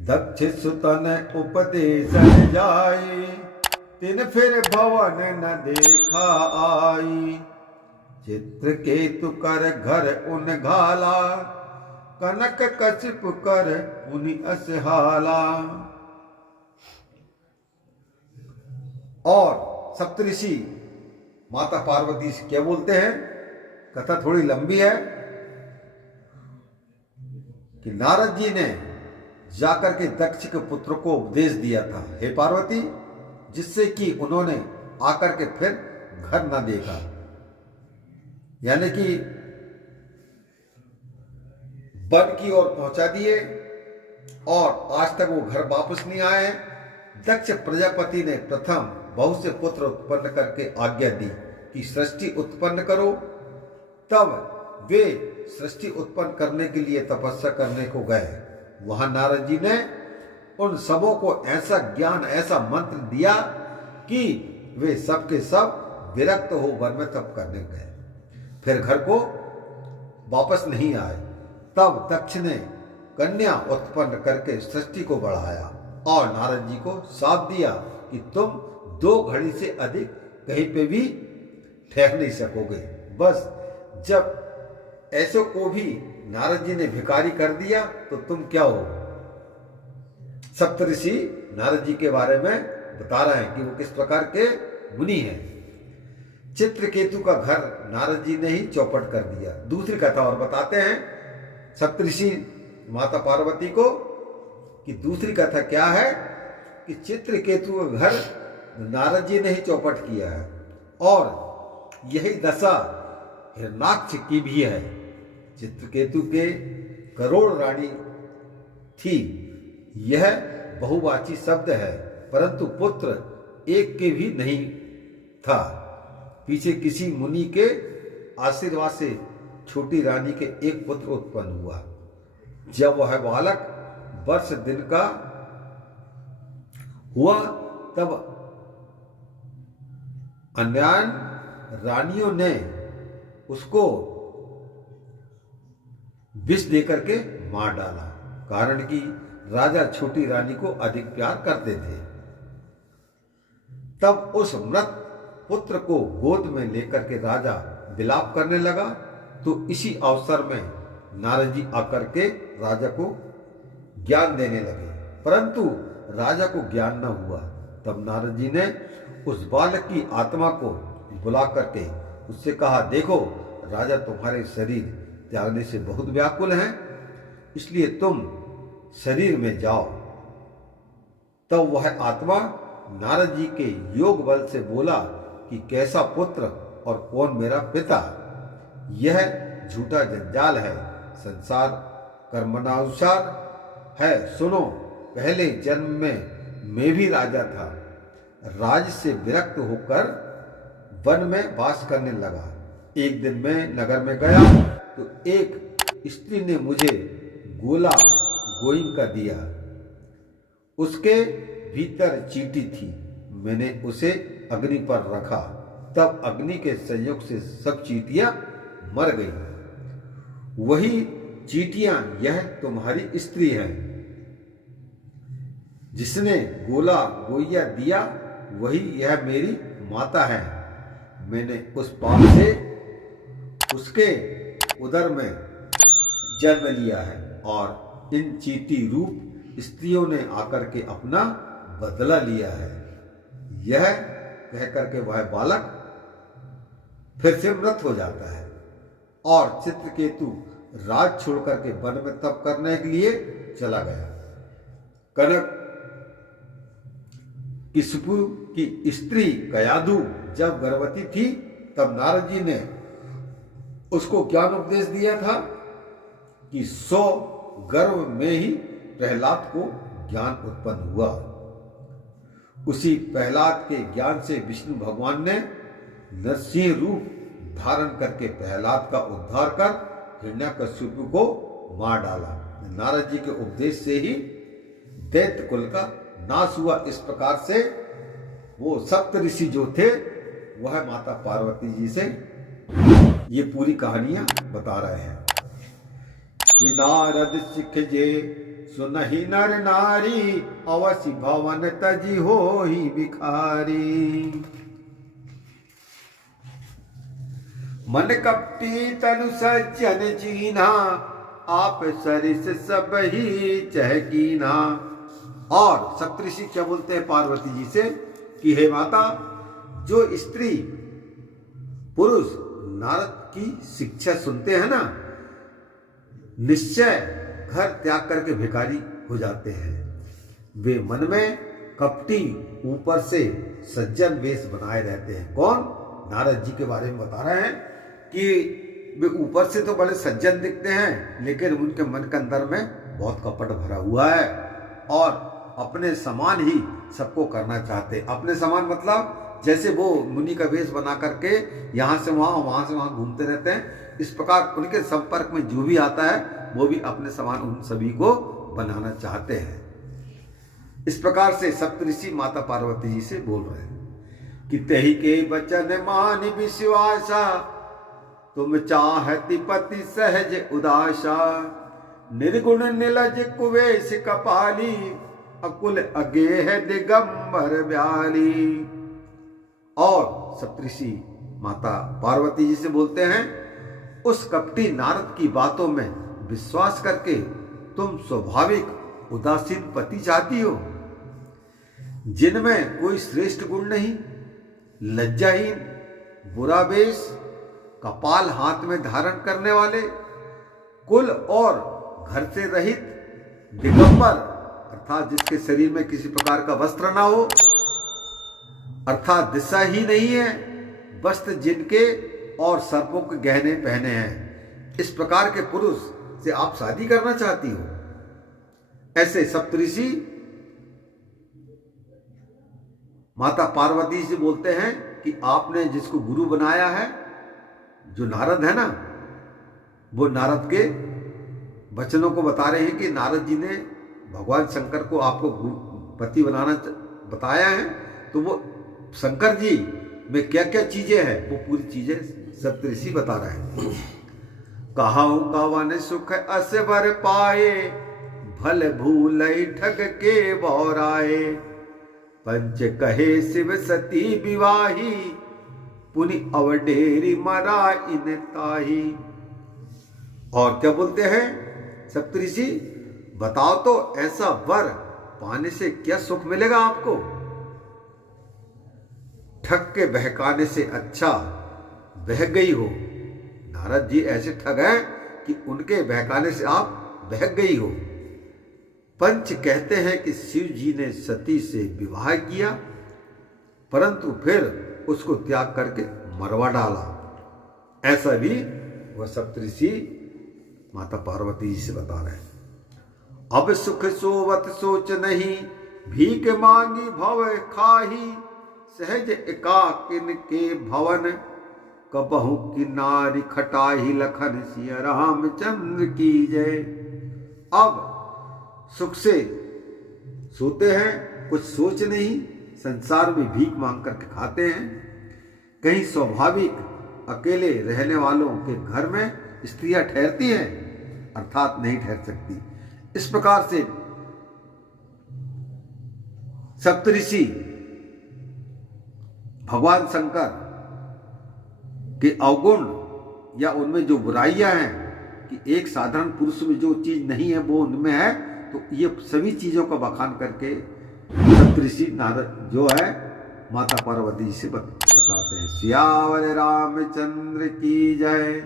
दक्ष सुतन उपदेश जाई, तिन फिर भवन न देखा आई। चित्रकेतु कर घर उन घाला, कनक कशिप कर पुनि असहाला। और सप्तऋषि माता पार्वती से क्या बोलते हैं? कथा थोड़ी लंबी है कि नारद जी ने जाकर के दक्ष के पुत्र को उपदेश दिया था, हे पार्वती, जिससे कि उन्होंने आकर के फिर घर न देखा, यानी कि वन की ओर पहुंचा दिए और आज तक वो घर वापस नहीं आए। दक्ष प्रजापति ने प्रथम बहुत से पुत्र उत्पन्न करके आज्ञा दी कि सृष्टि उत्पन्न करो। तब वे सृष्टि उत्पन्न करने के लिए तपस्या करने को गए। वहां नारद जी ने उन सबों को ऐसा ज्ञान, ऐसा मंत्र दिया कि वे सब के सब विरक्त हो वन में तप करने गए, फिर घर को वापस नहीं आए। तब दक्ष ने कन्या उत्पन्न करके सृष्टि को बढ़ाया और नारद जी को शाप दिया कि तुम 2 घड़ी से अधिक कहीं पे भी ठहर नहीं सकोगे। बस जब ऐसो को भी नारद जी ने भिखारी कर दिया तो तुम क्या हो। सप्तऋषि नारद जी के बारे में बता रहे हैं कि वो किस प्रकार के मुनि हैं। चित्रकेतु का घर नारद जी ने ही चौपट कर दिया। दूसरी कथा और बताते हैं सप्तऋषि माता पार्वती को कि दूसरी कथा क्या है कि चित्रकेतु का घर नारद जी ने ही चौपट किया है और यही दशा हिरण्याक्ष की भी है। चित्रकेतु के करोड़ रानी थी। यह बहुवाची शब्द है, परंतु पुत्र एक के भी नहीं था। पीछे किसी मुनि के आशीर्वाद से छोटी रानी के एक पुत्र उत्पन्न हुआ। जब वह बालक वर्ष दिन का हुआ तब अन्य रानियों ने उसको विष देकर के मार डाला, कारण कि राजा छोटी रानी को अधिक प्यार करते थे। तब उस मृत पुत्र को गोद में लेकर के राजा विलाप करने लगा। तो इसी अवसर में नारद जी आकर के राजा को ज्ञान देने लगे, परंतु राजा को ज्ञान न हुआ। तब नारद जी ने उस बालक की आत्मा को बुला करके उससे कहा, देखो राजा तुम्हारे शरीर त्यागने से बहुत व्याकुल हैं, इसलिए तुम शरीर में जाओ। तब वह आत्मा नारद जी के योग बल से बोला कि कैसा पुत्र और कौन मेरा पिता। यह झूठा जंजाल है, संसार कर्मानुसार है। सुनो, पहले जन्म में मैं भी राजा था। राज से विरक्त होकर वन में वास करने लगा। एक दिन मैं नगर में गया तो एक स्त्री ने मुझे गोला गोइंका दिया। उसके भीतर चींटी थी। मैंने उसे अग्नि पर रखा, तब अग्नि के संयोग से सब चींटियां मर गई। वही चींटियां यह तुम्हारी स्त्री है। जिसने गोला गोइया दिया वही यह मेरी माता है। मैंने उस पाप से उसके उदर में जन्म लिया है और इन चींटी रूप स्त्रियों ने आकर के अपना बदला लिया है। यह कहकर के वह बालक फिर से मृत हो जाता है और चित्रकेतु राज छोड़कर के वन में तप करने के लिए चला गया। कनक किस्पु की स्त्री कयाधु जब गर्भवती थी तब नारद जी ने उसको ज्ञान उपदेश दिया था कि 100 गर्भ में ही प्रहलाद को ज्ञान उत्पन्न हुआ। उसी प्रहलाद के ज्ञान से विष्णु भगवान ने नरसिंह रूप धारण करके प्रहलाद का उद्धार कर हिरण्याकश्यप को मार डाला। नारद जी के उपदेश से ही दैत्य कुल का नाश हुआ। इस प्रकार से वो सप्तऋषि जो थे वह माता पार्वती जी से ये पूरी कहानियां बता रहे हैं कि नारद सिख जे सुनहि नर नारी, अवसि भवन तजी होहि भिखारी। मन कपटी तनु सज्जन चीन्हा, आप सरिस सब ही चहकीना। और सप्तऋषि क्या बोलते हैं पार्वती जी से कि हे माता, जो स्त्री पुरुष नारद की शिक्षा सुनते हैं ना, निश्चय घर त्याग करके भिखारी हो जाते हैं। वे मन में कपटी, ऊपर से सज्जन वेश बनाए रहते हैं। कौन? नारद जी के बारे में बता रहे हैं कि वे ऊपर से तो बड़े सज्जन दिखते हैं, लेकिन उनके मन के अंदर में बहुत कपट भरा हुआ है और अपने समान ही सबको करना चाहते। अपने समान मतलब जैसे वो मुनि का वेश बना करके यहाँ से वहाँ से वहाँ घूमते रहते हैं, इस प्रकार उनके संपर्क में जो भी आता है वो भी अपने समान उन सभी को बनाना चाहते हैं। इस प्रकार से सप्तऋषि माता पार्वती जी से बोल रहे हैं कि तेहि के बचन मान विश्वासा, तुम चाहति पति सहज उदासा। निर्गुण निलज कुवेश कपाली, अकुल अगेह दिगंबर ब्याली। और सप्तऋषि माता पार्वती जी से बोलते हैं, उस कपटी नारद की बातों में विश्वास करके तुम स्वाभाविक उदासीन पति चाहती हो, जिनमें कोई श्रेष्ठ गुण नहीं, लज्जाहीन, बुरा वेश, कपाल हाथ में धारण करने वाले, कुल और घर से रहित, दिगंबर अर्थात जिसके शरीर में किसी प्रकार का वस्त्र ना हो, अर्थात दिशा ही नहीं है, वस्त्र जिनके और सर्पों के गहने पहने हैं, इस प्रकार के पुरुष से आप शादी करना चाहती हो। ऐसे सप्तऋषि माता पार्वती से बोलते हैं कि आपने जिसको गुरु बनाया है, जो नारद है ना, वो नारद के वचनों को बता रहे हैं कि नारद जी ने भगवान शंकर को आपको पति बनाना बताया है, तो वो शंकर जी में क्या क्या चीजें हैं वो पूरी चीजें सप्तऋषि बता रहे हैं। कहाऊ कवन सुख असबर पाए, भल भूल ठग के बौराए। पंच कहे शिव सती विवाही, पुनि अवडेरी मरा इन ताही। और क्या बोलते हैं सप्तऋषि, बताओ तो ऐसा वर पाने से क्या सुख मिलेगा आपको? ठग के बहकाने से अच्छा बह गई हो। नारद जी ऐसे ठग हैं कि उनके बहकाने से आप बह गई हो। पंच कहते हैं कि शिव जी ने सती से विवाह किया, परंतु फिर उसको त्याग करके मरवा डाला। ऐसा भी वह सप्तऋषि माता पार्वती जी से बता रहे हैं। अब सुख सोवत सोच नहीं, भीख मांगी भव खाही। सहज एकाकिन के भवन, कबहु किनारी खटाही। लखन सिया रामचंद्र की जय। अब सुख से सोते हैं, कुछ सोच नहीं, संसार में भीख मांग करके खाते हैं। कहीं स्वाभाविक अकेले रहने वालों के घर में स्त्रियां ठहरती हैं, अर्थात नहीं ठहर सकती। इस प्रकार से सप्तऋषि भगवान शंकर के अवगुण या उनमें जो बुराइयां हैं कि एक साधारण पुरुष में जो चीज नहीं है वो उनमें है, तो ये सभी चीजों का बखान करके सप्तऋषि नारद जो है माता पार्वती से बताते हैं। सियावर रामचंद्र की जय।